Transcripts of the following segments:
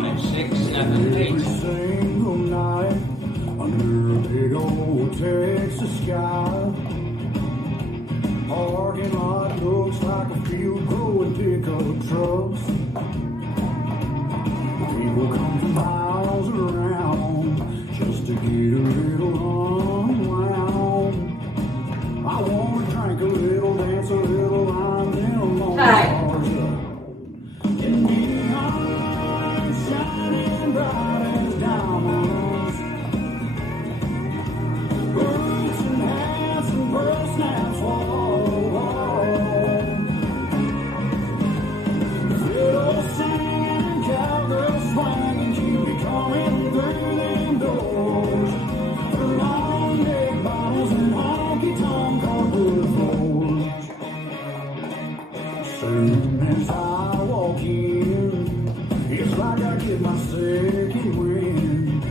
on it. 6, 7, 8. Every single night under a big old Texas sky. Parking lot looks like a field growing pickup trucks. People come from miles around just to get a little unwound. I want to drink a little, dance a little, line them on stars up. In neon, shining bright as diamonds. Boots and hats and pearl snaps, whoa. Fiddle singing and cowgirl swinging, keep me coming through them doors. For long neck bottles and honky-tonk cardboard floors. Soon as I walk in, it's like I get my second wind.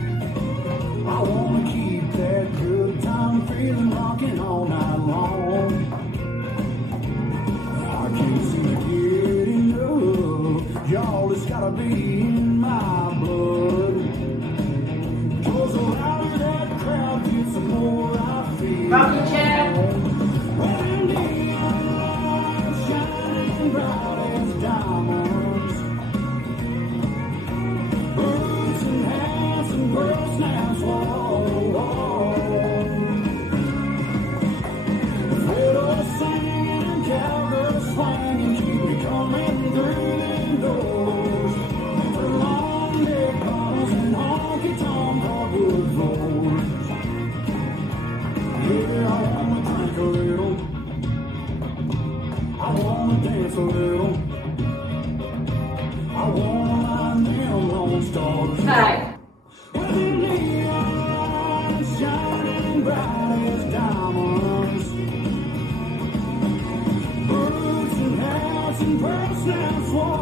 I wanna keep that good time feeling rocking all night long. I can't seem to get enough, y'all, it's gotta be in my blood. 'Cause the louder that crowd gets, the more I feel. Rocking chair. When neon shining bright as diamonds. Boots and hats and pearl snaps, whoa. Fiddle singing and cowgirl swinging, keep me coming through them doors. For long neck bottles and honky-tonk hardwood floors. Yeah, I wanna drink a little, I wanna dance a little, I wanna line them lone stars. Right. When the neon shining bright as diamonds. Boots and hats and pearl snaps, whoa.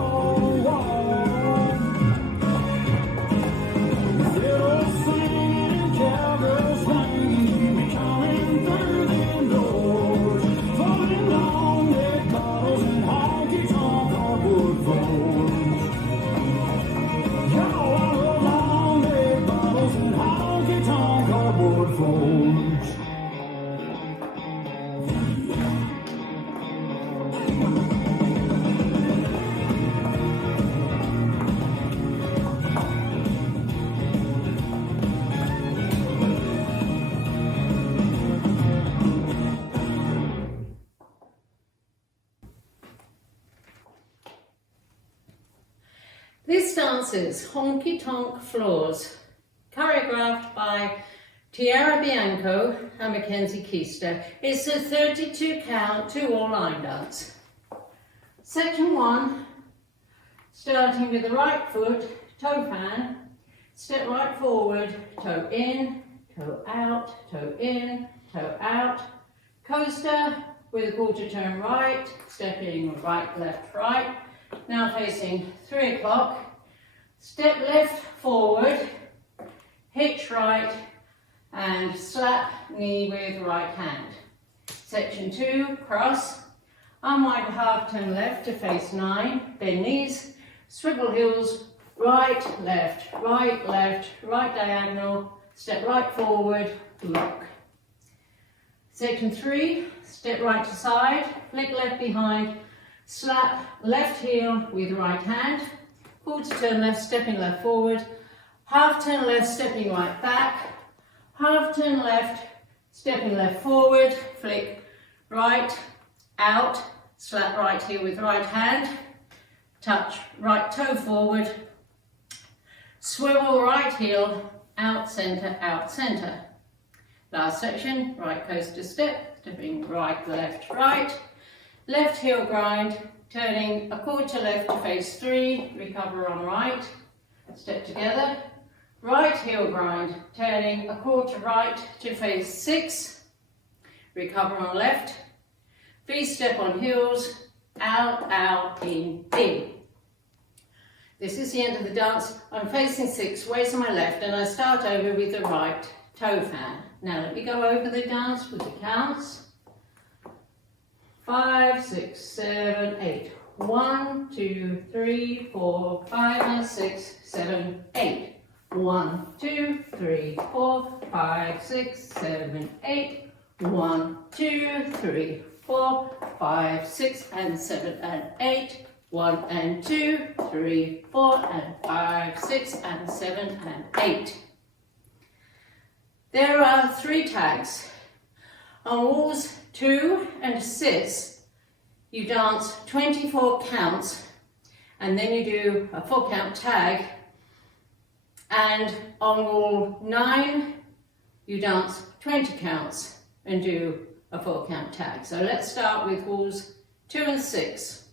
Fiddle singing and cowgirl swinging, keep me coming through them doors. Floating long neck bottles and honky-tonk hardwood floors. Y'all, I love long neck bottles and honky-tonk hardwood floors. This dance is HonkyTonk Floors, choreographed by Tiara Bianco and Mackenzie Keister. It's a 32 count, 2-all line dance. Section 1, starting with the right foot, toe fan, step right forward, toe in, toe out, toe in, toe out, coaster with a quarter turn right, stepping right, left, right. Now facing 3 o'clock, step left forward, hitch right, and slap knee with right hand. Section 2, cross, unwind half turn left to face 9, bend knees, swivel heels, right, left, right diagonal, step right forward, lock. Section 3, step right to side, flick left behind, slap left heel with right hand, quarter turn left, stepping left forward, half turn left, stepping right back, half turn left, stepping left forward, flick right, out, slap right heel with right hand, touch right toe forward, swivel right heel, out centre, out centre. Last section, right coaster step, stepping right, left heel grind, turning a quarter left to face 3, recover on right, step together, right heel grind, turning a quarter right to face 6, recover on left, V-step on heels, out, out, in. This is the end of the dance. I'm facing 6, waist on my left, and I start over with the right toe fan. Now let me go over the dance with the counts. 5, 6, 7, 8. 1, 2, 3, 4, 5 and 6, 7, 8. 1, 2, 3, 4, 5, 6, 7, 8. 1, 2, 3, 4, 5, 6 and 7 and 8. 1 and 2, 3, 4 and 5, 6 and 7 and 8. There are 3 tags. On walls 2 and 6, you dance 24 counts and then you do a 4 count tag. And on wall 9, you dance 20 counts and do a 4 count tag. So let's start with walls 2 and 6.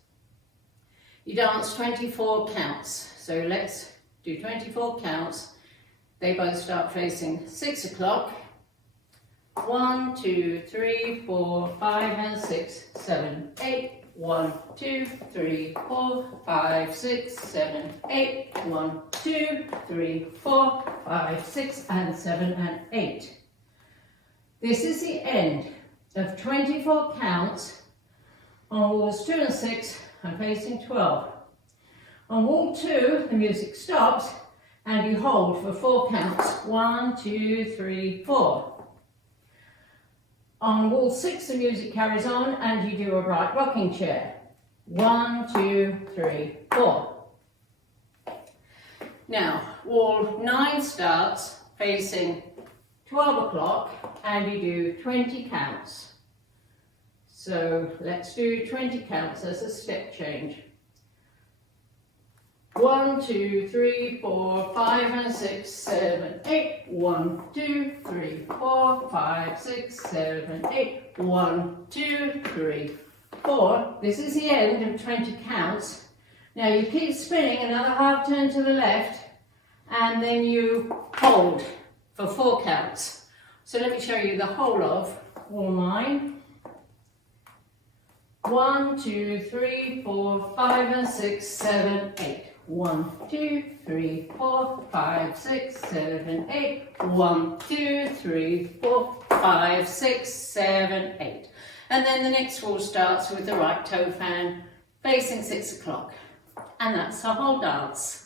You dance 24 counts. So let's do 24 counts. They both start facing 6 o'clock. 1, 2, 3, 4, 5 and 6, 7, 8. 1, 2, 3, 4, 5, 6, 7, 8. 1, 2, 3, 4, 5, 6 and 7 and 8. This is the end of 24 counts on walls 2 and 6 and facing 12. On wall 2, the music stops and you hold for 4 counts. 1, 2, 3, 4. On wall 6, the music carries on and you do a right rocking chair. 1, 2, 3, 4. Now, wall 9 starts facing 12 o'clock and you do 20 counts. So let's do 20 counts as a step change. 1, 2, 3, 4, 5 and 6, 7, 8. 1, 2, 3, 4, 5, 6, 7, 8. 1, 2, 3, 4. This is the end of 20 counts. Now you keep spinning another half turn to the left and then you hold for 4 counts. So let me show you the whole of wall 9. 1, 2, 3, 4, 5 and 6, 7, 8. 1, 2, 3, 4, 5, 6, 7, 8. 1, 2, 3, 4, 5, 6, 7, 8. And then the next wall starts with the right toe fan facing 6 o'clock. And that's the whole dance.